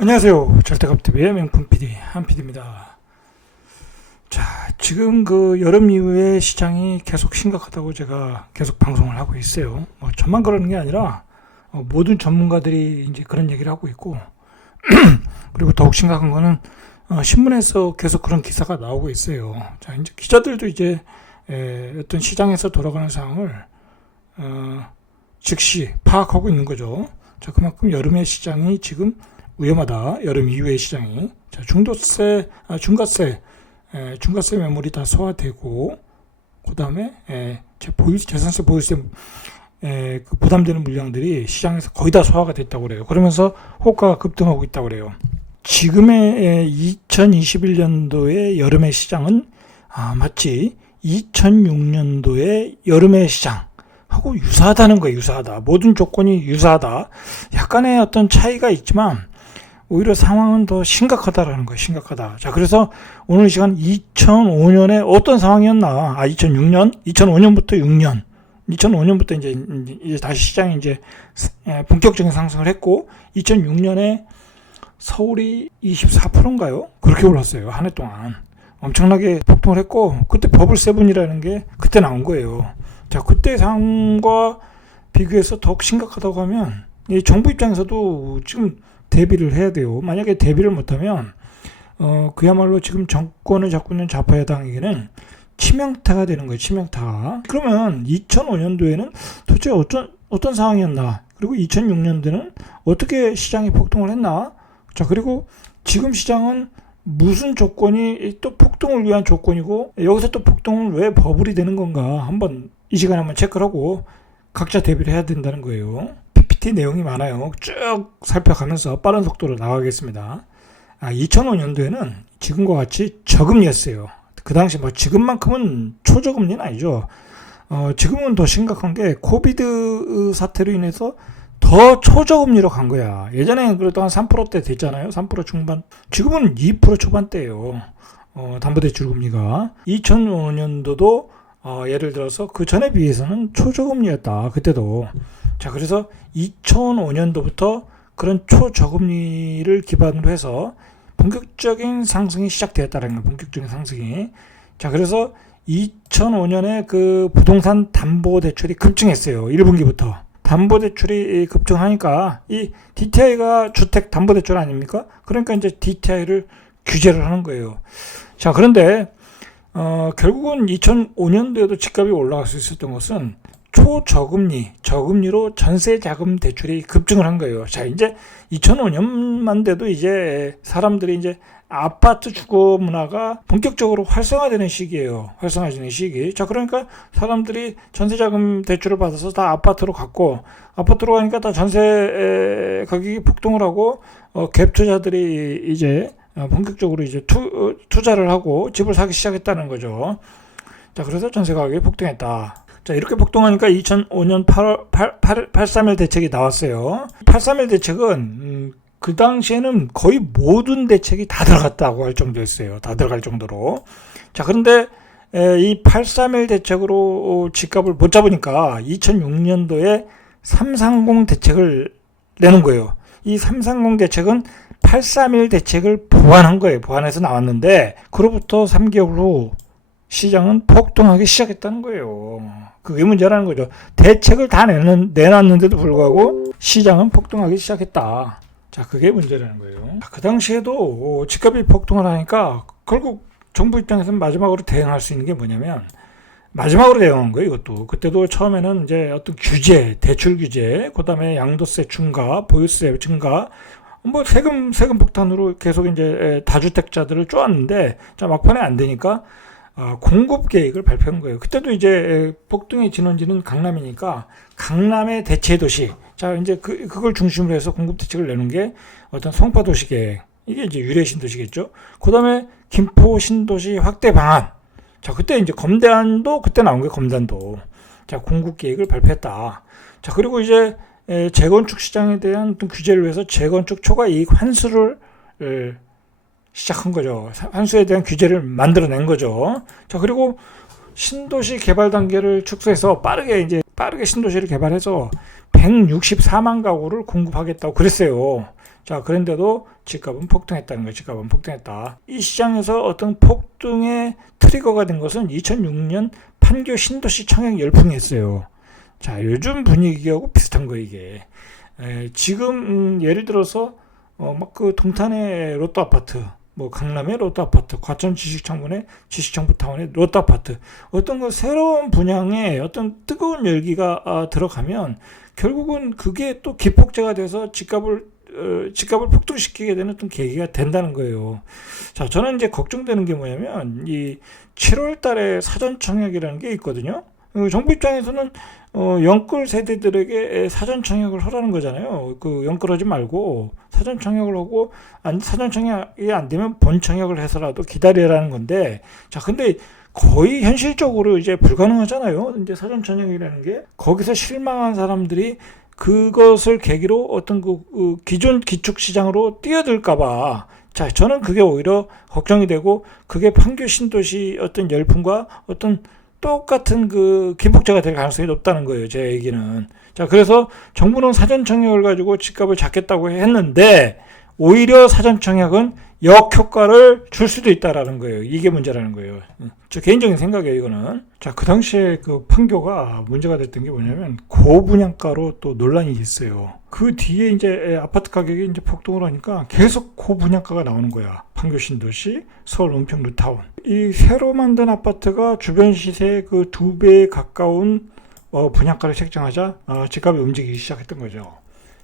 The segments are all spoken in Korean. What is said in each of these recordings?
안녕하세요. 절대값TV의 명품 PD 한PD입니다. 자, 지금 그 여름 이후에 시장이 계속 심각하다고 제가 계속 방송을 하고 있어요. 뭐 저만 그러는 게 아니라 모든 전문가들이 이제 그런 얘기를 하고 있고 그리고 더욱 심각한 거는 신문에서 계속 그런 기사가 나오고 있어요. 자, 이제 기자들도 이제 어떤 시장에서 돌아가는 상황을 즉시 파악하고 있는 거죠. 자, 그만큼 여름의 시장이 지금 위험하다. 여름 이후의 시장이. 자, 중과세 매물이 다 소화되고, 그 다음에, 재산세, 보유세, 그 부담되는 물량들이 시장에서 거의 다 소화가 됐다고 그래요. 그러면서 호가가 급등하고 있다고 그래요. 지금의 2021년도의 여름의 시장은, 마치 2006년도의 여름의 시장, 하고 유사하다는 거예요. 유사하다. 모든 조건이 유사하다. 약간의 어떤 차이가 있지만, 오히려 상황은 더 심각하다라는 거예요. 심각하다. 자, 그래서 오늘 이 시간 2005년에 어떤 상황이었나? 2006년, 2005년부터 6년, 2005년부터 이제 다시 시장이 이제 본격적인 상승을 했고, 2006년에 서울이 24%인가요? 그렇게 올랐어요. 한 해 동안. 엄청나게 폭등을 했고, 그때 버블 세븐이라는 게 그때 나온 거예요. 자, 그때 상황과 비교해서 더욱 심각하다고 하면, 이 정부 입장에서도 지금 대비를 해야 돼요. 만약에 대비를 못하면 그야말로 지금 정권을 잡고 있는 좌파 여당에게는 치명타가 되는 거예요. 치명타. 그러면 2005년도에는 도대체 어떤 상황이었나? 그리고 2006년도에는 어떻게 시장이 폭등을 했나? 자, 그리고 지금 시장은 무슨 조건이 또 폭등을 위한 조건이고 여기서 또 폭등은 왜 버블이 되는 건가? 한번 이 시간에 한번 체크를 하고 각자 대비를 해야 된다는 거예요. PPT 내용이 많아요. 쭉 살펴가면서 빠른 속도로 나가겠습니다. 2005년도에는 지금과 같이 저금리였어요. 그 당시 뭐 지금만큼은 초저금리는 아니죠. 지금은 더 심각한 게 코비드 사태로 인해서 더 초저금리로 간 거야. 예전에 그래도 한 3%대 됐잖아요. 3% 중반. 지금은 2% 초반대예요. 담보대출 금리가. 2005년도도 예를 들어서 그 전에 비해서는 초저금리였다. 그때도. 자, 그래서 2005년도부터 그런 초저금리를 기반으로 해서 본격적인 상승이 시작되었다는 거예요. 본격적인 상승이. 자, 그래서 2005년에 그 부동산 담보대출이 급증했어요. 1분기부터. 담보대출이 급증하니까 이 DTI가 주택 담보대출 아닙니까? 그러니까 이제 DTI를 규제를 하는 거예요. 자, 그런데 결국은 2005년도에도 집값이 올라갈 수 있었던 것은 저금리로 전세자금 대출이 급증을 한 거예요. 자, 이제 2005년만 돼도 이제 사람들이 이제 아파트 주거 문화가 본격적으로 활성화되는 시기예요. 활성화되는 시기. 자, 그러니까 사람들이 전세자금 대출을 받아서 다 아파트로 갔고, 아파트로 가니까 다 전세 가격이 폭등을 하고, 갭 투자들이 이제 본격적으로 이제 투자를 하고 집을 사기 시작했다는 거죠. 자, 그래서 전세 가격이 폭등했다. 자, 이렇게 폭등하니까 2005년 831 대책이 나왔어요. 831 대책은 그 당시에는 거의 모든 대책이 다 들어갔다고 할 정도였어요. 다 들어갈 정도로. 자, 그런데 이 831 대책으로 집값을 못 잡으니까 2006년도에 330 대책을 내는 거예요. 이 330 대책은 831 대책을 보완한 거예요. 보완해서 나왔는데 그로부터 3개월 후 시장은 폭등하기 시작했다는 거예요. 그게 문제라는 거죠. 대책을 다 내놨는데도 불구하고 시장은 폭등하기 시작했다. 자, 그게 문제라는 거예요. 그 당시에도 집값이 폭등을 하니까 결국 정부 입장에서는 마지막으로 대응할 수 있는 게 뭐냐면 마지막으로 대응한 거예요. 이것도 그때도 처음에는 이제 어떤 규제, 대출 규제, 그다음에 양도세 중과, 보유세 증가, 뭐 세금 폭탄으로 계속 이제 다주택자들을 쪼았는데 자, 막판에 안 되니까 공급 계획을 발표한 거예요. 그때도 이제 폭등의 진원지는 강남이니까 강남의 대체 도시. 자, 이제 그걸 중심으로 해서 공급 대책을 내는 게 어떤 송파 도시 계획. 이게 이제 유래 신도시겠죠. 그 다음에 김포 신도시 확대 방안. 자, 그때 이제 검단도 그때 나온 게 검단도. 자, 공급 계획을 발표했다. 자, 그리고 이제 재건축 시장에 대한 어떤 규제를 위해서 재건축 초과이익 환수를 시작한 거죠. 환수에 대한 규제를 만들어낸 거죠. 자, 그리고 신도시 개발 단계를 축소해서 빠르게 신도시를 개발해서 164만 가구를 공급하겠다고 그랬어요. 자, 그런데도 집값은 폭등했다는 거예요. 집값은 폭등했다. 이 시장에서 어떤 폭등의 트리거가 된 것은 2006년 판교 신도시 청약 열풍이었어요. 자, 요즘 분위기하고 비슷한 거예요, 이게. 지금 예를 들어서 막 그 동탄의 롯데 아파트, 뭐 강남의 롯데 아파트, 과천 지식청문회, 지식정보타운의 롯데 아파트, 어떤 그 새로운 분양에 어떤 뜨거운 열기가 들어가면 결국은 그게 또 기폭제가 돼서 집값을 폭등시키게 되는 어떤 계기가 된다는 거예요. 자, 저는 이제 걱정되는 게 뭐냐면 이 7월 달에 사전 청약이라는 게 있거든요. 정부 입장에서는 영끌 세대들에게 사전 청약을 하라는 거잖아요. 그 영끌하지 말고 사전 청약을 하고, 사전 청약이 안 되면 본 청약을 해서라도 기다리라는 건데, 자, 근데 거의 현실적으로 이제 불가능하잖아요. 이제 사전 청약이라는 게 거기서 실망한 사람들이 그것을 계기로 어떤 그 기존 기축 시장으로 뛰어들까봐, 자, 저는 그게 오히려 걱정이 되고, 그게 판교 신도시 어떤 열풍과 어떤 똑같은 그 기폭제가 될 가능성이 높다는 거예요, 제 얘기는. 자, 그래서 정부는 사전 청약을 가지고 집값을 잡겠다고 했는데 오히려 사전 청약은 역효과를 줄 수도 있다라는 거예요. 이게 문제라는 거예요. 저 개인적인 생각이에요, 이거는. 자, 그 당시에 그 판교가 문제가 됐던 게 뭐냐면 고분양가로 또 논란이 있어요. 그 뒤에 이제 아파트 가격이 이제 폭등을 하니까 계속 고분양가가 나오는 거야. 판교 신도시, 서울 은평 뉴타운. 이 새로 만든 아파트가 주변 시세의 그 2배에 가까운 분양가를 책정하자 집값이 움직이기 시작했던 거죠.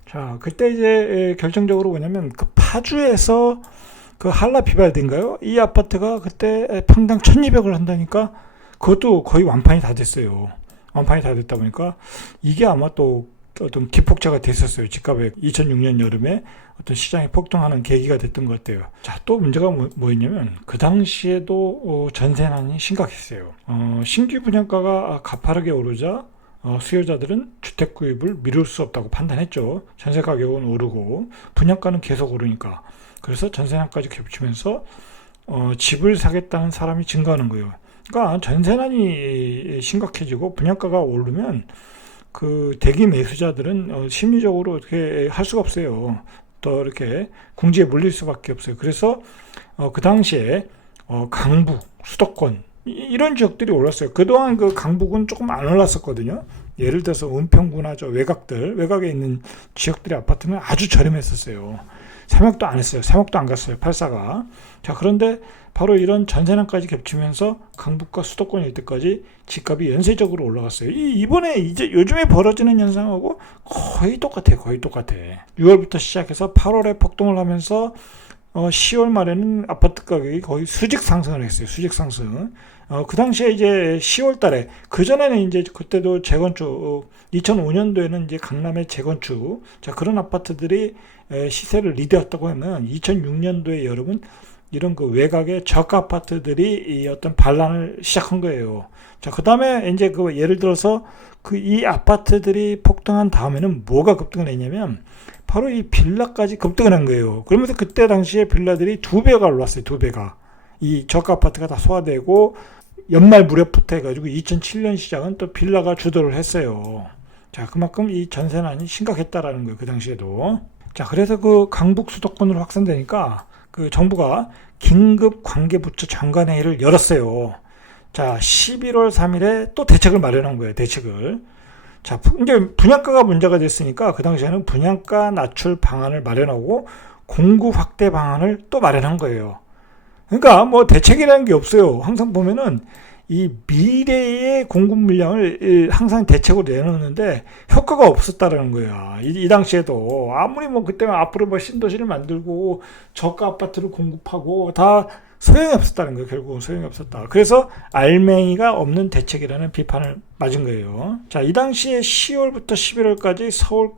자, 그때 이제 결정적으로 뭐냐면 그 파주에서 그 한라비발디인가요? 이 아파트가 그때 평당 1,200을 한다니까 그것도 거의 완판이 다 됐어요. 완판이 다 됐다 보니까 이게 아마 또 어떤 기폭제가 됐었어요. 집값에 2006년 여름에 어떤 시장이 폭등하는 계기가 됐던 것 같아요. 자, 또 문제가 뭐였냐면 그 당시에도 전세난이 심각했어요. 신규 분양가가 가파르게 오르자 수요자들은 주택 구입을 미룰 수 없다고 판단했죠. 전세 가격은 오르고 분양가는 계속 오르니까. 그래서 전세난까지 겹치면서 집을 사겠다는 사람이 증가하는 거예요. 그러니까 전세난이 심각해지고 분양가가 오르면 그 대기 매수자들은 심리적으로 어떻게 할 수가 없어요. 또 이렇게 궁지에 몰릴 수밖에 없어요. 그래서 그 당시에 강북, 수도권 이런 지역들이 올랐어요. 그동안 그 강북은 조금 안 올랐었거든요. 예를 들어서 은평구나 저 외곽에 있는 지역들의 아파트는 아주 저렴했었어요. 3억도 안 했어요. 3억도 안 갔어요. 84가. 자, 그런데 바로 이런 전세난까지 겹치면서 강북과 수도권 일대까지 집값이 연쇄적으로 올라갔어요. 이번에 이제 요즘에 벌어지는 현상하고 거의 똑같아요. 거의 똑같아. 6월부터 시작해서 8월에 폭등을 하면서 10월 말에는 아파트 가격이 거의 수직 상승을 했어요. 수직 상승. 그 당시에 이제 10월 달에, 그전에는 이제 그때도 재건축, 2005년도에는 이제 강남의 재건축, 자, 그런 아파트들이 시세를 리드했다고 하면 2006년도에 여러분 이런 그 외곽의 저가 아파트들이 이 어떤 반란을 시작한 거예요. 자, 그 다음에 이제 그 예를 들어서 그 이 아파트들이 폭등한 다음에는 뭐가 급등을 했냐면 바로 이 빌라까지 급등을 한 거예요. 그러면서 그때 당시에 빌라들이 2배가 올랐어요. 2배가. 이 저가 아파트가 다 소화되고 연말 무렵부터 해가지고 2007년 시장은 또 빌라가 주도를 했어요. 자, 그만큼 이 전세난이 심각했다라는 거예요. 그 당시에도. 자, 그래서 그 강북 수도권으로 확산되니까 그 정부가 긴급 관계부처 장관회의를 열었어요. 자, 11월 3일에 또 대책을 마련한 거예요. 대책을. 자, 이제 분양가가 문제가 됐으니까 그 당시에는 분양가 낮출 방안을 마련하고 공급 확대 방안을 또 마련한 거예요. 그러니까 뭐 대책이라는 게 없어요. 항상 보면은 이 미래의 공급 물량을 항상 대책으로 내놓는데 효과가 없었다라는 거야. 이 당시에도 아무리 뭐 그때 앞으로 뭐 신도시를 만들고 저가 아파트를 공급하고 다 소용이 없었다는 거예요. 결국은 소용이 없었다. 그래서 알맹이가 없는 대책이라는 비판을 맞은 거예요. 자, 이 당시에 10월부터 11월까지 서울,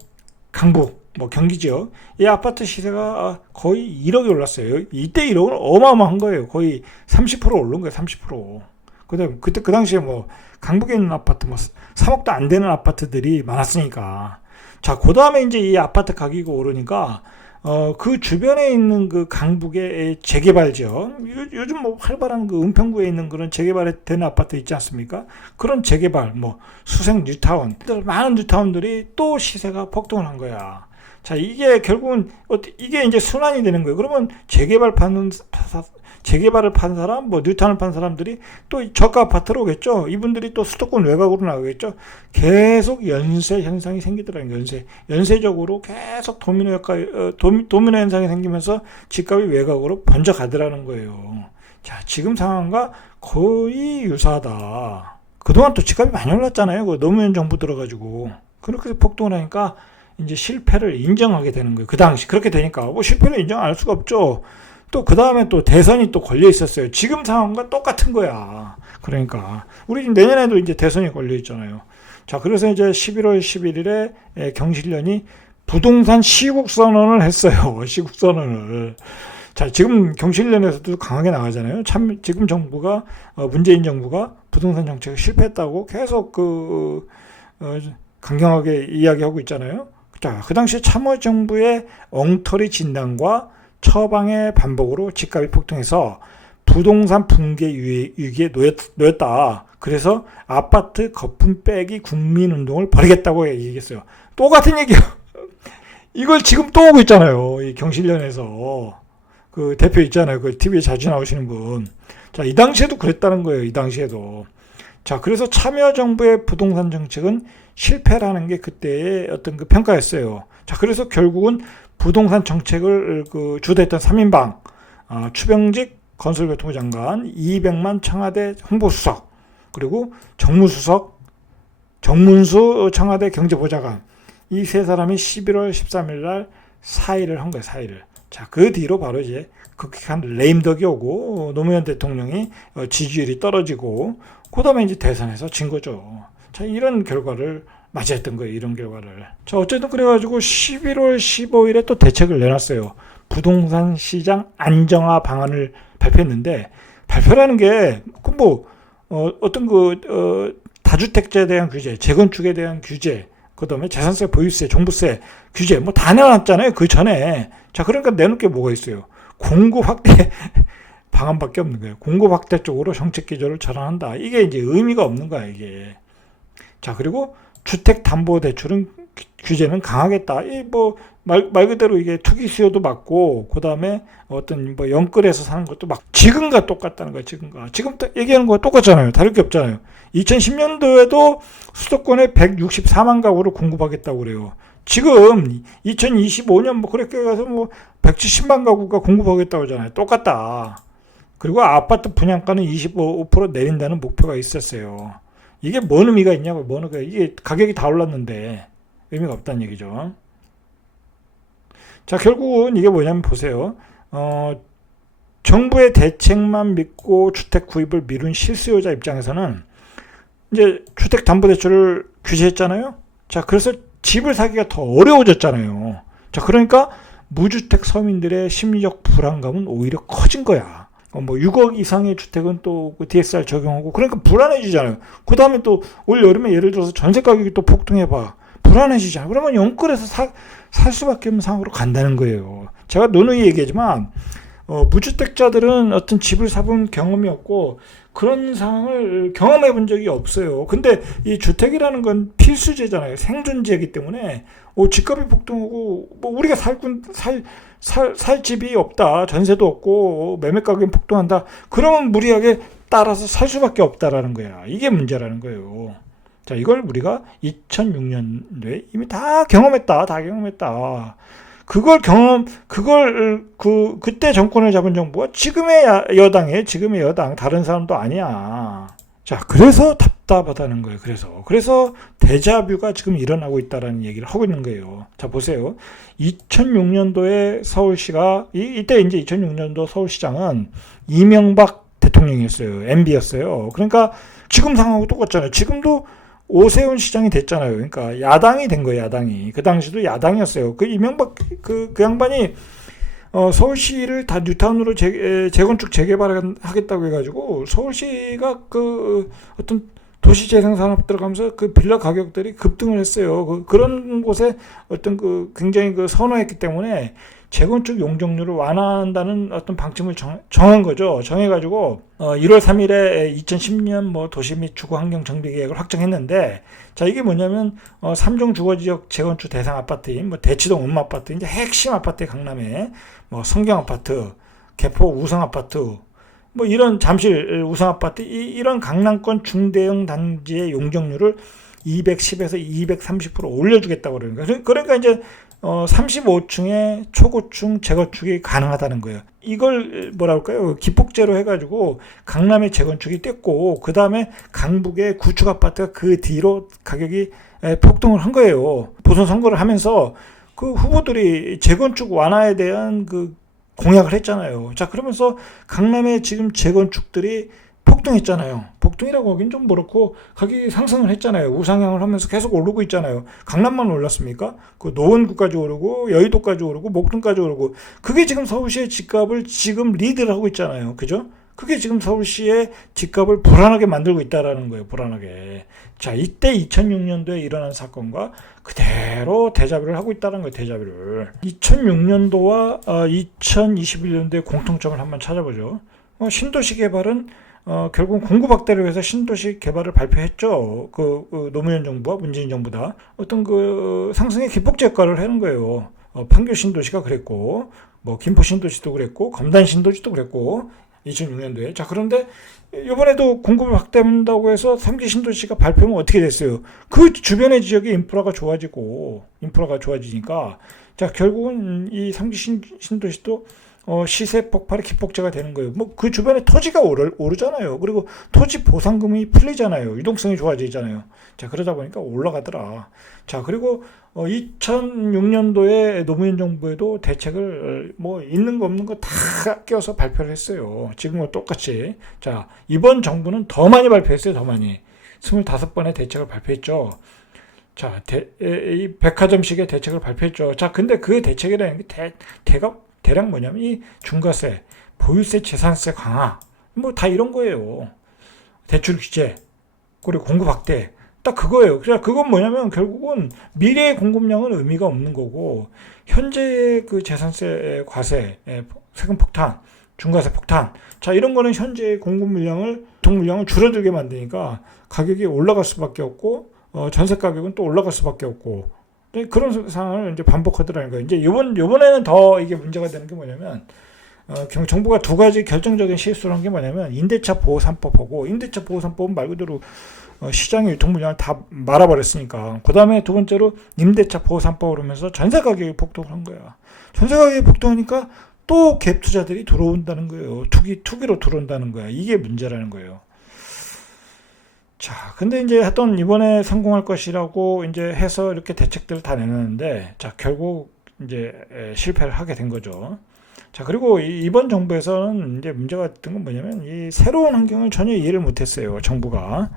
강북, 뭐 경기 지역 이 아파트 시세가 거의 1억이 올랐어요. 이때 1억은 어마어마한 거예요. 거의 30% 오른 거예요. 30%. 그때 그 당시에 뭐 강북에 있는 아파트 뭐 3억도 안 되는 아파트들이 많았으니까. 자, 그 다음에 이제 이 아파트 가격이 오르니까 그 주변에 있는 그 강북의 재개발 지역, 요즘 뭐 활발한 그 은평구에 있는 그런 재개발된 아파트 있지 않습니까? 그런 재개발, 뭐 수생 뉴타운, 많은 뉴타운들이 또 시세가 폭등을 한 거야. 자, 이게 결국은 이게 이제 순환이 되는 거예요. 그러면 재개발을 판 사람, 뭐 뉴타운을 판 사람들이 또 저가 아파트로 오겠죠. 이분들이 또 수도권 외곽으로 나오겠죠. 계속 연쇄 현상이 생기더라는 거예요. 연쇄적으로 계속 도미노 현상이 생기면서 집값이 외곽으로 번져 가더라는 거예요. 자, 지금 상황과 거의 유사하다. 그동안 또 집값이 많이 올랐잖아요. 그 노무현 정부 들어가지고. 그렇게 폭등을 하니까 이제 실패를 인정하게 되는 거예요. 그 당시 그렇게 되니까 뭐 실패를 인정 안 할 수가 없죠. 또 그 다음에 또 대선이 또 걸려 있었어요. 지금 상황과 똑같은 거야. 그러니까 우리 내년에도 이제 대선이 걸려 있잖아요. 자, 그래서 이제 11월 11일에 경실련이 부동산 시국 선언을 했어요. 시국 선언을. 자, 지금 경실련에서도 강하게 나가잖아요. 참 지금 정부가 문재인 정부가 부동산 정책에 실패했다고 계속 강경하게 이야기하고 있잖아요. 자, 그 당시에 참여정부의 엉터리 진단과 처방의 반복으로 집값이 폭등해서 부동산 붕괴 위기에 놓였다. 그래서 아파트 거품 빼기 국민운동을 벌이겠다고 얘기했어요. 똑같은 얘기요. 이걸 지금 또 오고 있잖아요. 이 경실련에서. 그 대표 있잖아요. 그 TV에 자주 나오시는 분. 자, 이 당시에도 그랬다는 거예요. 이 당시에도. 자, 그래서 참여정부의 부동산 정책은 실패라는 게 그때의 어떤 그 평가였어요. 자, 그래서 결국은 부동산 정책을 주도했던 3인방, 추병직 건설교통부 장관, 200만 청와대 홍보수석, 그리고 정무수석, 정문수 청와대 경제보좌관, 이 세 사람이 11월 13일 날 사의를 한 거예요, 사의를. 자, 그 뒤로 바로 이제 극한 레임덕이 오고, 노무현 대통령이 지지율이 떨어지고, 그 다음에 이제 대선에서 진 거죠. 자, 이런 결과를 맞이했던 거예요. 이런 결과를. 자, 어쨌든 그래가지고 11월 15일에 또 대책을 내놨어요. 부동산 시장 안정화 방안을 발표했는데, 발표라는 게, 다주택자에 대한 규제, 재건축에 대한 규제, 그 다음에 재산세, 보유세, 종부세, 규제, 뭐 다 내놨잖아요. 그 전에. 자, 그러니까 내놓을 게 뭐가 있어요? 공급 확대 방안밖에 없는 거예요. 공급 확대 쪽으로 정책 기조를 전환한다. 이게 이제 의미가 없는 거야, 이게. 자, 그리고 주택담보대출은 규제는 강하겠다. 말 그대로 이게 투기 수요도 막고, 그 다음에 어떤 영끌에서 사는 것도 막, 지금과 똑같다는 거야, 지금과. 지금 얘기하는 거 똑같잖아요. 다를 게 없잖아요. 2010년도에도 수도권에 164만 가구를 공급하겠다고 그래요. 지금 2025년 그렇게 가서 170만 가구가 공급하겠다고 하잖아요. 똑같다. 그리고 아파트 분양가는 25% 내린다는 목표가 있었어요. 이게 뭔 의미가 있냐고, 이게 가격이 다 올랐는데 의미가 없다는 얘기죠. 자, 결국은 이게 뭐냐면 보세요. 정부의 대책만 믿고 주택 구입을 미룬 실수요자 입장에서는 이제 주택담보대출을 규제했잖아요. 자, 그래서 집을 사기가 더 어려워졌잖아요. 자, 그러니까 무주택 서민들의 심리적 불안감은 오히려 커진 거야. 6억 이상의 주택은 또 DSR 적용하고, 그러니까 불안해지잖아요. 그 다음에 또 올 여름에 예를 들어서 전세 가격이 또 폭등해봐. 불안해지잖아요. 그러면 영끌에서 살 수밖에 없는 상황으로 간다는 거예요. 제가 누누이 얘기하지만, 무주택자들은 어떤 집을 사본 경험이 없고, 그런 상황을 경험해 본 적이 없어요. 근데 이 주택이라는 건 필수제잖아요. 생존제이기 때문에, 집값이 폭등하고, 우리가 살 집이 없다. 전세도 없고, 매매 가격이 폭등한다. 그러면 무리하게 따라서 살 수밖에 없다라는 거야. 이게 문제라는 거예요. 자, 이걸 우리가 2006년도에 이미 다 경험했다. 그때 정권을 잡은 정부가 지금의 여당, 다른 사람도 아니야. 자, 그래서 답답하다는 거예요. 그래서 데자뷰가 지금 일어나고 있다라는 얘기를 하고 있는 거예요. 자, 보세요. 2006년도에 서울시가, 이때 이제 2006년도 서울시장은 이명박 대통령이었어요. MB였어요. 그러니까 지금 상황하고 똑같잖아요. 지금도 오세훈 시장이 됐잖아요. 그러니까 야당이 된 거예요, 야당이. 그 당시도 야당이었어요. 이명박, 그 양반이, 서울시를 다 뉴타운으로 재건축 재개발하겠다고 해가지고, 서울시가 어떤 도시재생산업 들어가면서 그 빌라 가격들이 급등을 했어요. 그런 곳에 어떤 굉장히 선호했기 때문에 재건축 용적률을 완화한다는 어떤 방침을 정한 거죠. 정해가지고 1월 3일에 2010년 뭐 도시 및 주거 환경 정비 계획을 확정했는데, 자 이게 뭐냐면 3종 주거 지역 재건축 대상 아파트인 뭐 대치동 음마아파트, 이제 핵심 아파트 강남에 뭐 성경 아파트, 개포 우성 아파트, 뭐 이런 잠실 우성 아파트, 이런 강남권 중대형 단지의 용적률을 210에서 230% 올려주겠다고 그러는 거예요. 그러니까 이제 35층의 초고층 재건축이 가능하다는 거예요. 이걸 뭐라 할까요? 기폭제로 해가지고 강남의 재건축이 됐고, 그 다음에 강북의 구축 아파트가 그 뒤로 가격이 폭등을 한 거예요. 보선 선거를 하면서 그 후보들이 재건축 완화에 대한 그 공약을 했잖아요. 자, 그러면서 강남의 지금 재건축들이 폭등했잖아요. 폭등이라고 하긴 좀 그렇고 가격이 상승을 했잖아요. 우상향을 하면서 계속 오르고 있잖아요. 강남만 올랐습니까? 그 노원구까지 오르고 여의도까지 오르고 목동까지 오르고, 그게 지금 서울시의 집값을 지금 리드를 하고 있잖아요. 그죠? 그게 지금 서울시의 집값을 불안하게 만들고 있다라는 거예요. 불안하게. 자, 이때 2006년도에 일어난 사건과 그대로 대자뷰를 하고 있다는 거예요. 대자뷰를. 2006년도와 2021년도의 공통점을 한번 찾아보죠. 신도시 개발은 결국 공급 확대를 위해서 신도시 개발을 발표했죠. 그 노무현 정부와 문재인 정부다. 어떤 그 상승의 기폭제 역할을 하는 거예요. 판교 신도시가 그랬고, 뭐 김포 신도시도 그랬고, 검단 신도시도 그랬고, 2006년도에. 자, 그런데 이번에도 공급을 확대한다고 해서 3기 신도시가 발표하면 어떻게 됐어요? 그 주변의 지역의 인프라가 좋아지니까, 자, 결국은 이 3기 신도시도 시세 폭발의 기폭제가 되는 거예요. 뭐 그 주변에 토지가 오르잖아요. 그리고 토지 보상금이 풀리잖아요. 유동성이 좋아지잖아요. 자, 그러다 보니까 올라가더라. 자, 그리고 2006년도에 노무현 정부에도 대책을 뭐 있는 거 없는 거 다 껴서 발표를 했어요. 지금과 똑같이. 자, 이번 정부는 더 많이 발표했어요. 더 많이. 25번의 대책을 발표했죠. 자, 이 백화점식의 대책을 발표했죠. 자, 근데 그 대책이라는 게 대략 뭐냐면 이 중과세, 보유세, 재산세 강화, 뭐 다 이런 거예요. 대출 규제, 그리고 공급 확대, 딱 그거예요. 그러니까 그건 뭐냐면 결국은 미래의 공급량은 의미가 없는 거고, 현재의 그 재산세, 과세, 세금 폭탄, 중과세 폭탄, 자 이런 거는 현재의 공급 물량을 줄어들게 만드니까 가격이 올라갈 수밖에 없고, 전세 가격은 또 올라갈 수밖에 없고. 그런 상황을 이제 반복하더라는 거예요. 이제 요번에는 더 이게 문제가 되는 게 뭐냐면, 정부가 두 가지 결정적인 실수를 한 게 뭐냐면, 임대차 보호 3법하고, 임대차 보호 3법은 말 그대로 시장의 유통 물량을 다 말아버렸으니까, 그 다음에 두 번째로 임대차 보호 3법을 하면서 전세 가격이 폭등을 한 거야. 전세 가격이 폭등하니까 또 갭 투자들이 들어온다는 거예요. 투기로 들어온다는 거야. 이게 문제라는 거예요. 자, 근데 이제 하여튼 이번에 성공할 것이라고 이제 해서 이렇게 대책들을 다 내놨는데, 자, 결국 이제 실패를 하게 된 거죠. 자, 그리고 이번 정부에서는 이제 문제가 됐던 건 뭐냐면, 이 새로운 환경을 전혀 이해를 못 했어요. 정부가.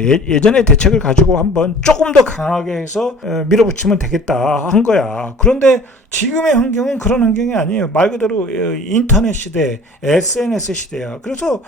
예전에 대책을 가지고 한번 조금 더 강하게 해서 밀어붙이면 되겠다 한 거야. 그런데 지금의 환경은 그런 환경이 아니에요. 말 그대로 인터넷 시대, SNS 시대야. 그래서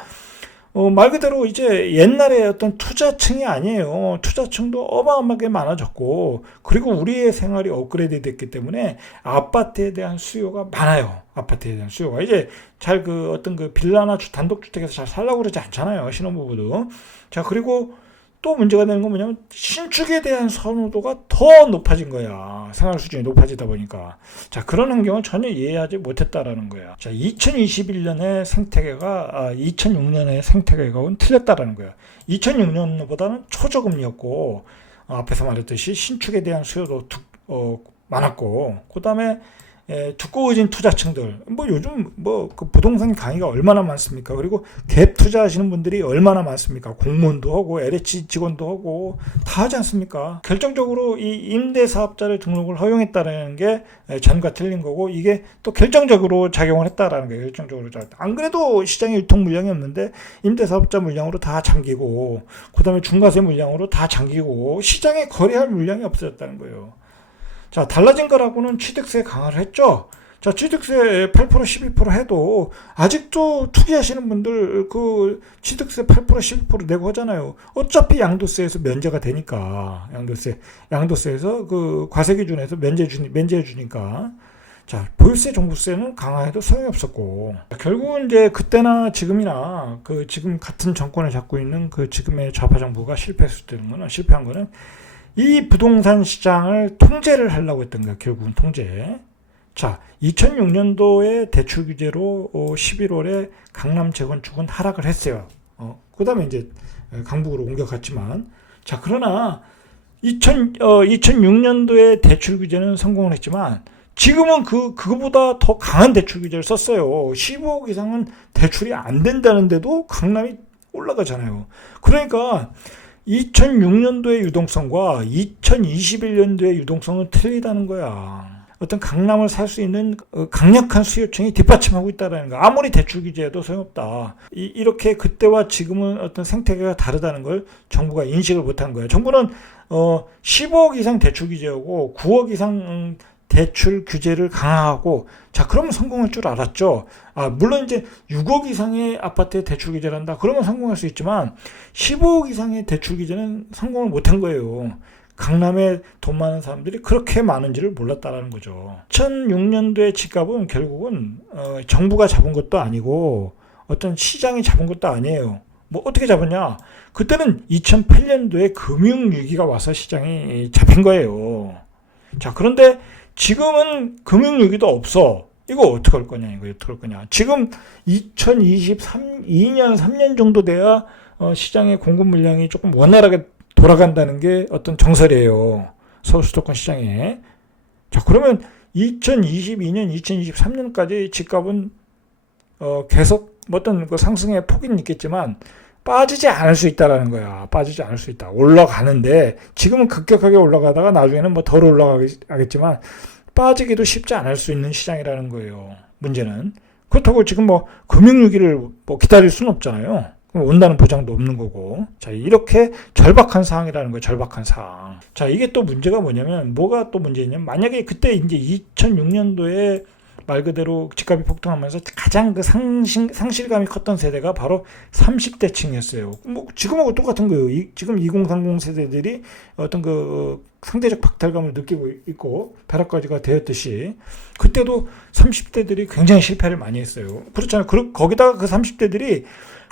말 그대로 이제 옛날에 어떤 투자층이 아니에요. 투자층도 어마어마하게 많아졌고, 그리고 우리의 생활이 업그레이드 됐기 때문에 아파트에 대한 수요가 많아요. 아파트에 대한 수요가. 이제 잘 어떤 빌라나 단독주택에서 잘 살라고 그러지 않잖아요. 신혼부부도. 자, 그리고 또 문제가 되는 건 뭐냐면, 신축에 대한 선호도가 더 높아진 거야. 생활 수준이 높아지다 보니까. 자, 그런 환경을 전혀 이해하지 못했다라는 거야. 자, 2021년의 생태계가 2006년의 생태계하고는 틀렸다라는 거야. 2006년보다는 초저금리였고, 앞에서 말했듯이 신축에 대한 수요도 많았고, 그 다음에 두꺼워진 투자층들, 뭐 요즘 그 부동산 강의가 얼마나 많습니까? 그리고 갭 투자하시는 분들이 얼마나 많습니까? 공무원도 하고 LH 직원도 하고 다 하지 않습니까? 결정적으로 이 임대사업자를 등록을 허용했다는 게 전과 틀린 거고, 이게 또 결정적으로 작용을 했다라는 거예요. 결정적으로. 안 그래도 시장에 유통 물량이 없는데 임대사업자 물량으로 다 잠기고, 그 다음에 중과세 물량으로 다 잠기고, 시장에 거래할 물량이 없어졌다는 거예요. 자, 달라진 거라고는 취득세 강화를 했죠. 자, 취득세 8% 12% 해도 아직도 투기하시는 분들 취득세 8% 12% 내고 하잖아요. 어차피 양도세에서 면제가 되니까. 양도세에서 과세 기준에서 면제해 주니까. 자, 보유세, 종부세는 강화해도 소용이 없었고, 결국은 이제 그때나 지금이나 그 지금 같은 정권을 잡고 있는 그 지금의 좌파 정부가 실패한 거는 이 부동산 시장을 통제를 하려고 했던 거야, 결국은 통제. 자, 2006년도에 대출 규제로 11월에 강남 재건축은 하락을 했어요. 그 다음에 이제 강북으로 옮겨갔지만, 자, 그러나 2006년도에 대출 규제는 성공을 했지만, 지금은 그거보다 더 강한 대출 규제를 썼어요. 15억 이상은 대출이 안 된다는데도 강남이 올라가잖아요. 그러니까 2006년도의 유동성과 2021년도의 유동성은 틀리다는 거야. 어떤 강남을 살 수 있는 강력한 수요층이 뒷받침하고 있다는 거. 아무리 대출 규제해도 소용없다. 이렇게 그때와 지금은 어떤 생태계가 다르다는 걸 정부가 인식을 못한 거예요. 정부는 15억 이상 대출 규제하고 9억 이상 대출 규제를 강화하고, 자, 그러면 성공할 줄 알았죠. 물론 이제 6억 이상의 아파트에 대출 규제를 한다. 그러면 성공할 수 있지만 15억 이상의 대출 규제는 성공을 못한 거예요. 강남에 돈 많은 사람들이 그렇게 많은지를 몰랐다라는 거죠. 2006년도의 집값은 결국은 정부가 잡은 것도 아니고 어떤 시장이 잡은 것도 아니에요. 뭐 어떻게 잡았냐? 그때는 2008년도에 금융위기가 와서 시장이 잡힌 거예요. 자, 그런데 지금은 금융위기도 없어. 이거 어떻게 할 거냐, 지금 2023년 3년 정도 돼야 시장의 공급 물량이 조금 원활하게 돌아간다는 게 어떤 정설이에요. 서울 수도권 시장에. 자, 그러면 2022년, 2023년까지 집값은 계속 어떤 그 상승의 폭은 있겠지만 빠지지 않을 수 있다라는 거야. 빠지지 않을 수 있다. 올라가는데 지금은 급격하게 올라가다가 나중에는 뭐 덜 올라가겠지만 빠지기도 쉽지 않을 수 있는 시장이라는 거예요. 문제는. 그렇다고 지금 뭐 금융위기를 뭐 기다릴 수는 없잖아요. 온다는 보장도 없는 거고. 자, 이렇게 절박한 상황이라는 거예요. 절박한 상황. 자, 이게 또 문제가 뭐냐면, 뭐가 또 문제냐면, 만약에 그때 이제 2006년도에 말 그대로 집값이 폭등하면서 가장 그 상실감이 컸던 세대가 바로 30대 층이었어요. 뭐 지금하고 똑같은 거예요. 지금 2030 세대들이 어떤 그 상대적 박탈감을 느끼고 있고 벼락가지가 되었듯이, 그때도 30대들이 굉장히 실패를 많이 했어요. 그렇잖아요. 거기다가 그 30대들이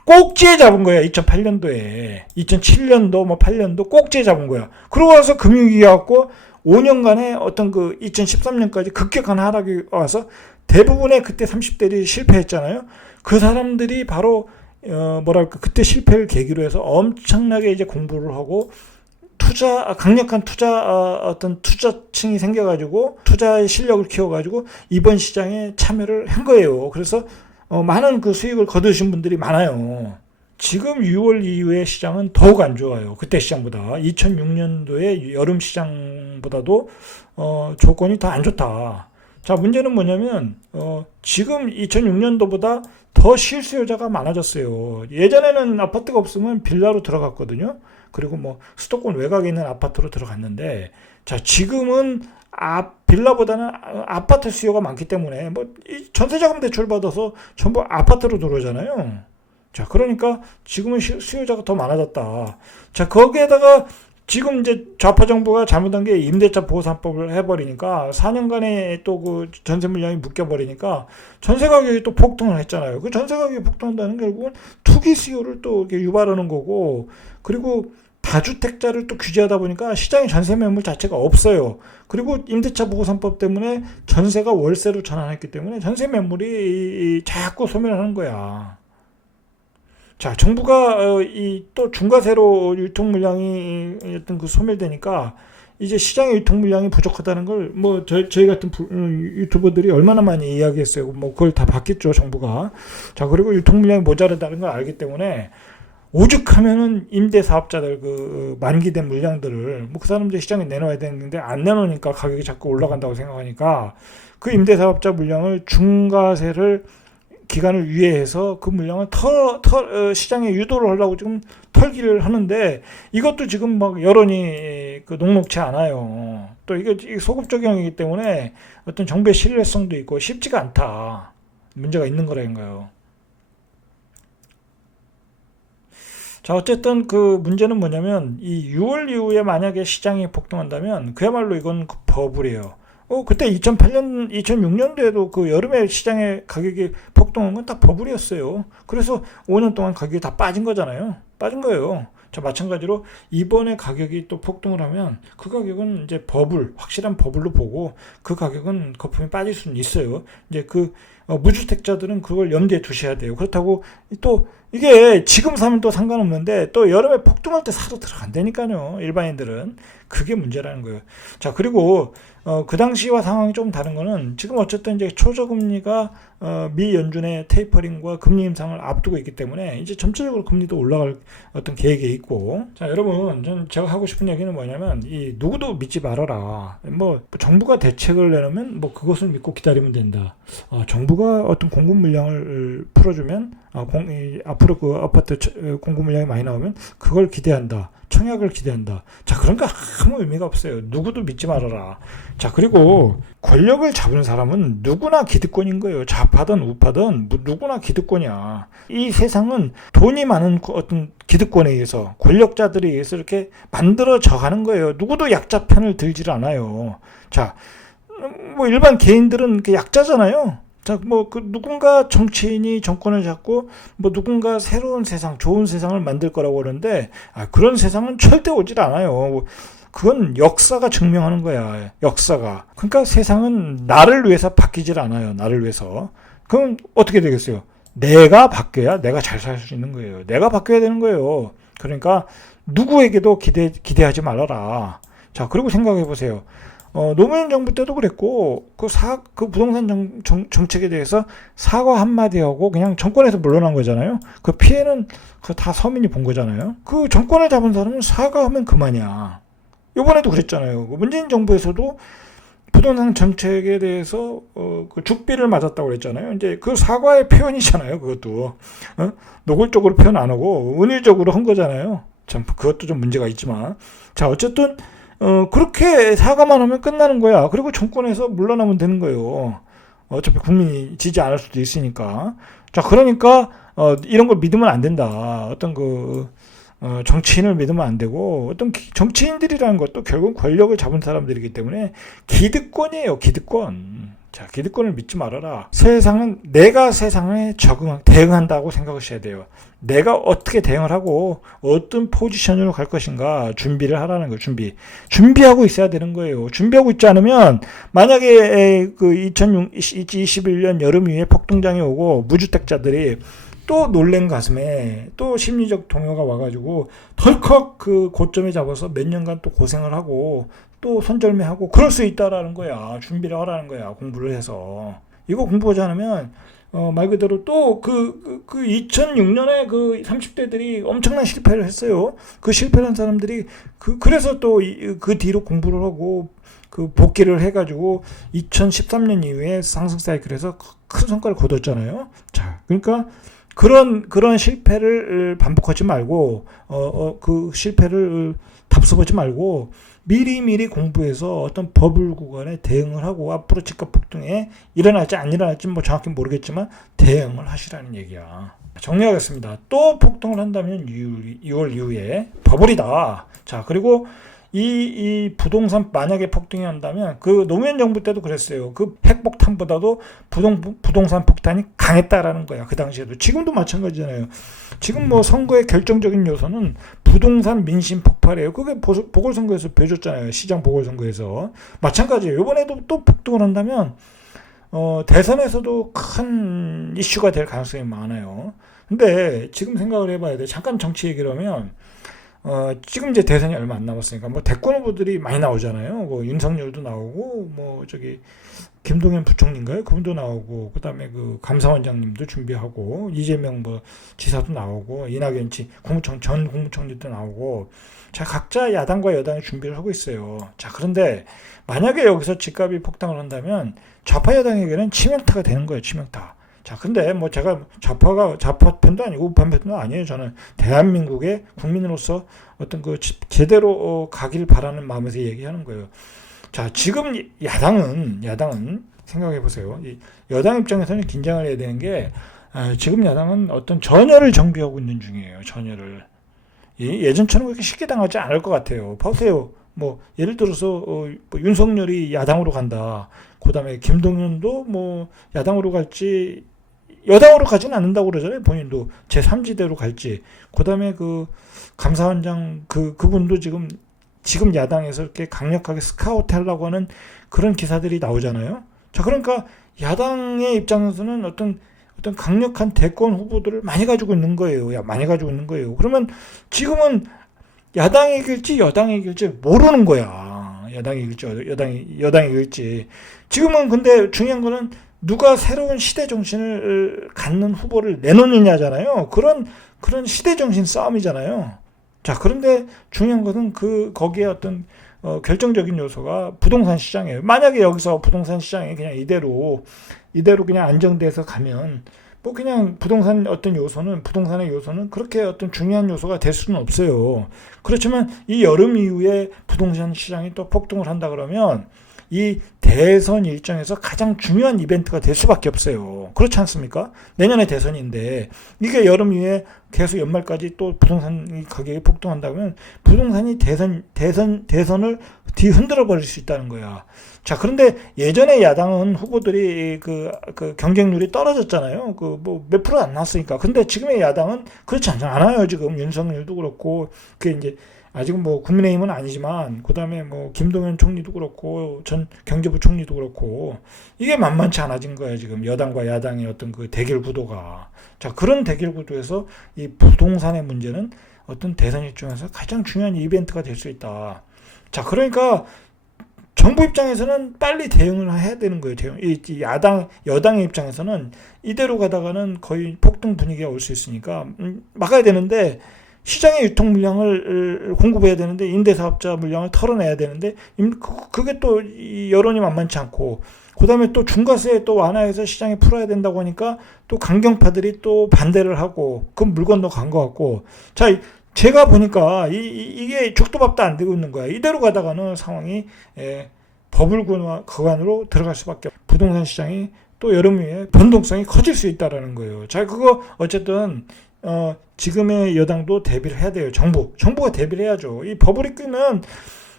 꼭지에 잡은 거야. 2008년도에 2007년도 뭐 8년도 꼭지에 잡은 거야. 그러고 나서 금융위기가 왔고 5년간의 어떤 그 2013년까지 급격한 하락이 와서 대부분의 그때 30대들이 실패했잖아요. 그 사람들이 바로 그때 실패를 계기로 해서 엄청나게 이제 공부를 하고 강력한 어떤 투자층이 생겨가지고 투자의 실력을 키워가지고 이번 시장에 참여를 한 거예요. 그래서 많은 그 수익을 거두신 분들이 많아요. 지금 6월 이후의 시장은 더욱 안 좋아요. 그때 시장보다. 2006년도의 여름 시장보다도 조건이 더 안 좋다. 자, 문제는 뭐냐면 지금 2006년도보다 더 실수요자가 많아졌어요. 예전에는 아파트가 없으면 빌라로 들어갔거든요. 그리고 뭐 수도권 외곽에 있는 아파트로 들어갔는데, 자, 지금은 빌라보다는 아파트 수요가 많기 때문에 뭐 전세자금 대출 받아서 전부 아파트로 들어오잖아요. 자, 그러니까 지금은 수요자가 더 많아졌다. 자, 거기에다가 지금 이제 좌파 정부가 잘못한 게 임대차 보호 3법을 해버리니까 4년간의 또 그 전세 물량이 묶여버리니까 전세 가격이 또 폭등을 했잖아요. 그 전세 가격이 폭등한다는 게 결국은 투기 수요를 또 이렇게 유발하는 거고, 그리고 다주택자를 또 규제하다 보니까 시장에 전세 매물 자체가 없어요. 그리고 임대차 보호 3법 때문에 전세가 월세로 전환했기 때문에 전세 매물이 자꾸 소멸을 하는 거야. 자, 정부가 또 중과세로 유통 물량이 어떤 그 소멸되니까 이제 시장의 유통 물량이 부족하다는 걸 뭐 저희 같은 유튜버들이 얼마나 많이 이야기했어요. 뭐 그걸 다 봤겠죠, 정부가. 자, 그리고 유통 물량이 모자라다는 걸 알기 때문에 오죽하면은 임대 사업자들 그 만기된 물량들을 뭐 그 사람들 시장에 내놓아야 되는데 안 내놓으니까 가격이 자꾸 올라간다고 생각하니까 그 임대 사업자 물량을 중과세를 기간을 유예해서 그 물량을 시장에 유도를 하려고 지금 털기를 하는데, 이것도 지금 막 여론이 녹록치 않아요. 또 이게 소급 적용이기 때문에 어떤 정부의 신뢰성도 있고 쉽지가 않다. 문제가 있는 거라는 거예요. 자, 어쨌든 그 문제는 뭐냐면 이 6월 이후에 만약에 시장이 폭등한다면 그야말로 이건 버블이에요. 그때 2008년, 2006년도에도 그 여름에 시장의 가격이 폭등한 건 다 버블이었어요. 그래서 5년 동안 가격이 다 빠진 거잖아요. 빠진 거예요. 자, 마찬가지로 이번에 가격이 또 폭등을 하면 그 가격은 이제 확실한 버블로 보고 그 가격은 거품이 빠질 수는 있어요. 이제 무주택자들은 그걸 염두에 두셔야 돼요. 그렇다고 또 이게 지금 사면 또 상관없는데 또 여름에 폭등할 때 사러 들어간다니까요. 일반인들은. 그게 문제라는 거예요. 자, 그리고 그 당시와 상황이 좀 다른 거는 지금 어쨌든 이제 초저금리가 미 연준의 테이퍼링과 금리 인상을 앞두고 있기 때문에 이제 전체적으로 금리도 올라갈 어떤 계획이 있고. 자, 여러분, 제가 하고 싶은 얘기는 뭐냐면 이 누구도 믿지 말아라. 뭐 정부가 대책을 내놓으면 뭐 그것을 믿고 기다리면 된다. 정부가 어떤 공급 물량을 풀어주면 앞으로 그 아파트 공급 물량이 많이 나오면 그걸 기대한다. 청약을 기대한다. 자, 그런 거 아무 의미가 없어요. 누구도 믿지 말아라. 자, 그리고 권력을 잡은 사람은 누구나 기득권인 거예요. 좌파든 우파든 누구나 기득권이야. 이 세상은 돈이 많은 어떤 기득권에 의해서, 권력자들에 의해서 이렇게 만들어져 가는 거예요. 누구도 약자 편을 들질 않아요. 자, 뭐 일반 개인들은 약자잖아요. 자, 누군가 정치인이 정권을 잡고, 누군가 새로운 세상, 좋은 세상을 만들 거라고 그러는데, 그런 세상은 절대 오질 않아요. 그건 역사가 증명하는 거야, 역사가. 그러니까 세상은 나를 위해서 바뀌질 않아요, 나를 위해서. 그럼 어떻게 되겠어요? 내가 바뀌어야 내가 잘 살 수 있는 거예요. 내가 바뀌어야 되는 거예요. 그러니까 누구에게도 기대하지 말아라. 자, 그리고 생각해 보세요. 노무현 정부 때도 그랬고, 그 부동산 정책에 대해서 사과 한마디 하고 그냥 정권에서 물러난 거잖아요. 그 피해는 다 서민이 본 거잖아요. 그 정권을 잡은 사람은 사과하면 그만이야. 이번에도 그랬잖아요. 문재인 정부에서도 부동산 정책에 대해서 그 죽비를 맞았다고 그랬잖아요. 이제 그 사과의 표현이잖아요. 그것도 노골적으로 표현 안 하고 은유적으로 한 거잖아요. 참 그것도 좀 문제가 있지만, 자, 어쨌든 그렇게 사과만 하면 끝나는 거야. 그리고 정권에서 물러나면 되는 거예요. 어차피 국민이 지지 않을 수도 있으니까. 자, 그러니까 이런 걸 믿으면 안 된다. 어떤 정치인을 믿으면 안 되고, 어떤 정치인들이라는 것도 결국 권력을 잡은 사람들이기 때문에 기득권이에요, 기득권. 자, 기득권을 믿지 말아라. 세상은 내가 세상에 대응한다고 생각하셔야 돼요. 내가 어떻게 대응을 하고 어떤 포지션으로 갈 것인가 준비를 하라는 거예요. 준비하고 있어야 되는 거예요. 준비하고 있지 않으면 만약에 그 2021년 여름 이후에 폭등장이 오고 무주택자들이 또 놀란 가슴에 또 심리적 동요가 와가지고 덜컥 그 고점에 잡아서 몇 년간 또 고생을 하고 또 손절매하고 그럴 수 있다라는 거야. 준비를 하라는 거야. 공부를 해서. 이거 공부하지 않으면 말 그대로 또 2006년에 그 30대들이 엄청난 실패를 했어요. 그 실패한 사람들이 그래서 또 그 뒤로 공부를 하고 그 복귀를 해가지고 2013년 이후에 상승 사이클에서 큰 성과를 거뒀잖아요. 자, 그러니까 그런 실패를 반복하지 말고 그 실패를 답습하지 말고 미리 공부해서 어떤 버블 구간에 대응을 하고 앞으로 집값 폭등에 일어날지 안 일어날지 뭐 정확히 모르겠지만 대응을 하시라는 얘기야. 정리하겠습니다. 또 폭등을 한다면 6월 이후에 버블이다. 자, 그리고 이 부동산 만약에 폭등이 한다면 그 노무현 정부 때도 그랬어요. 그 핵폭탄보다도 부동산 폭탄이 강했다라는 거야. 그 당시에도. 지금도 마찬가지잖아요. 지금 뭐 선거의 결정적인 요소는 부동산 민심 폭발이에요. 그게 보궐선거에서 보여줬잖아요. 시장 보궐선거에서. 마찬가지예요. 이번에도 또 폭등을 한다면 대선에서도 큰 이슈가 될 가능성이 많아요. 근데 지금 생각을 해봐야 돼. 잠깐 정치 얘기를 하면 지금 이제 대선이 얼마 안 남았으니까 뭐 대권 후보들이 많이 나오잖아요. 뭐 윤석열도 나오고 김동연 부총리인가요? 그분도 나오고 그다음에 그 감사원장님도 준비하고 이재명 지사도 나오고 이낙연 전 국무총리도 나오고, 자, 각자 야당과 여당이 준비를 하고 있어요. 자, 그런데 만약에 여기서 집값이 폭등을 한다면 좌파 여당에게는 치명타가 되는 거예요. 치명타. 자, 근데 뭐 제가 좌파 편도 아니고 우파 편도 아니에요. 저는 대한민국의 국민으로서 어떤 제대로 가길 바라는 마음에서 얘기하는 거예요. 자, 지금 야당은 생각해 보세요. 여당 입장에서는 긴장을 해야 되는 게 지금 야당은 어떤 전열을 정비하고 있는 중이에요. 전열을. 예전처럼 그렇게 쉽게 당하지 않을 것 같아요. 보세요. 뭐 예를 들어서 뭐 윤석열이 야당으로 간다. 그다음에 김동연도 뭐 야당으로 갈지 여당으로 가지는 않는다고 그러잖아요. 본인도 제3지대로 갈지. 그다음에 그 감사원장 그분도 지금 야당에서 이렇게 강력하게 스카우트 하려고 하는 그런 기사들이 나오잖아요. 자, 그러니까 야당의 입장에서는 어떤 강력한 대권 후보들을 많이 가지고 있는 거예요. 많이 가지고 있는 거예요. 그러면 지금은 야당이 이길지 여당이 이길지 모르는 거야. 야당이 이길지 여당이 이길지. 지금은 근데 중요한 거는 누가 새로운 시대 정신을 갖는 후보를 내놓느냐잖아요. 그런 시대 정신 싸움이잖아요. 자, 그런데 중요한 것은 거기에 어떤 결정적인 요소가 부동산 시장이에요. 만약에 여기서 부동산 시장이 그냥 이대로 그냥 안정돼서 가면 뭐 그냥 부동산의 요소는 그렇게 어떤 중요한 요소가 될 수는 없어요. 그렇지만 이 여름 이후에 부동산 시장이 또 폭등을 한다 그러면 이 대선 일정에서 가장 중요한 이벤트가 될 수밖에 없어요. 그렇지 않습니까? 내년에 대선인데 이게 여름 이후에 계속 연말까지 또 부동산 가격이 폭등한다면 부동산이 대선을 뒤흔들어 버릴 수 있다는 거야. 자, 그런데 예전에 야당은 후보들이 그 경쟁률이 떨어졌잖아요. 뭐 몇 프로 안 났으니까. 근데 지금의 야당은 그렇지 않아요. 지금 윤석열도 그렇고 그게 이제 아직은 뭐 국민의힘은 아니지만 그다음에 뭐 김동연 총리도 그렇고 전 경제부 총리도 그렇고 이게 만만치 않아진 거예요. 지금 여당과 야당의 어떤 그 대결 구도가. 자, 그런 대결 구도에서 이 부동산의 문제는 어떤 대선 일정에서 가장 중요한 이벤트가 될 수 있다. 자, 그러니까 정부 입장에서는 빨리 대응을 해야 되는 거예요. 여당의 입장에서는 이대로 가다가는 거의 폭등 분위기가 올 수 있으니까 막아야 되는데 시장의 유통 물량을 공급해야 되는데 임대사업자 물량을 털어내야 되는데 그게 또 여론이 만만치 않고 그다음에 또 중과세 또 완화해서 시장에 풀어야 된다고 하니까 또 강경파들이 또 반대를 하고 그 물 건너 간 것 같고 자 제가 보니까 이게 죽도 밥도 안 되고 있는 거야. 이대로 가다가는 상황이 버블 구간으로 들어갈 수밖에 없고 부동산 시장이 또 여름 이후에 변동성이 커질 수 있다라는 거예요. 자, 그거 어쨌든 지금의 여당도 대비를 해야 돼요. 정부가 대비를 해야죠. 이 버블이 끼면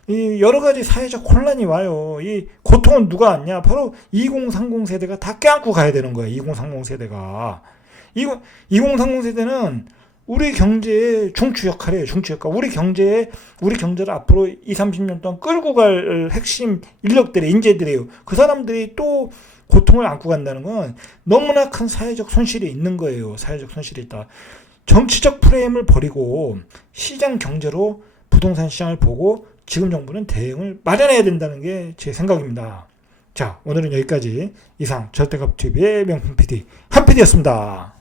이 여러 가지 사회적 혼란이 와요. 이 고통은 누가 안냐? 바로 2030 세대가 다 껴안고 가야 되는 거예요. 2030 세대가. 2030 세대는 우리 경제의 중추 역할이에요. 중추 역할. 우리 경제를 앞으로 20-30년 동안 끌고 갈 핵심 인재들이에요. 그 사람들이 또 고통을 안고 간다는 건 너무나 큰 사회적 손실이 있는 거예요. 사회적 손실이 있다. 정치적 프레임을 버리고 시장 경제로 부동산 시장을 보고 지금 정부는 대응을 마련해야 된다는 게 제 생각입니다. 자, 오늘은 여기까지 이상 절대값TV의 명품 PD 한 PD였습니다.